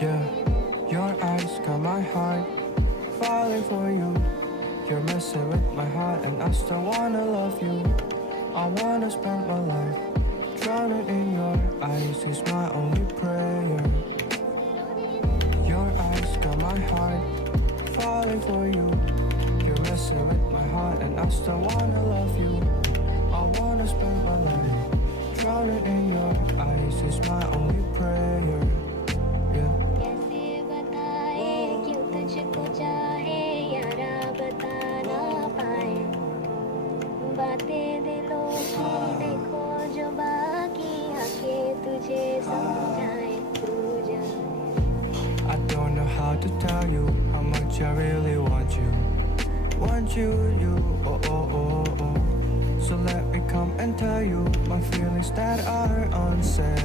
Yeah, your eyes got my heart falling for you. You're messing with my heart and I still wanna love you. I wanna spend my life drowning in your eyes is my only prayer. Your eyes got my heart falling for you. You're messing with my heart and I still wanna love you. I wanna spend my life drowning in your eyes is my only prayer. Yeah. कैसे बताए क्यों तुझको चाहे यारा बता ना पाए बातें दिलों की देखो जो बाकी आके तुझे समझाए तू जाने I don't know how to tell you how much I really want you. Want you, you, oh, oh, oh, oh. So let me come and tell you my feelings that are unsaid.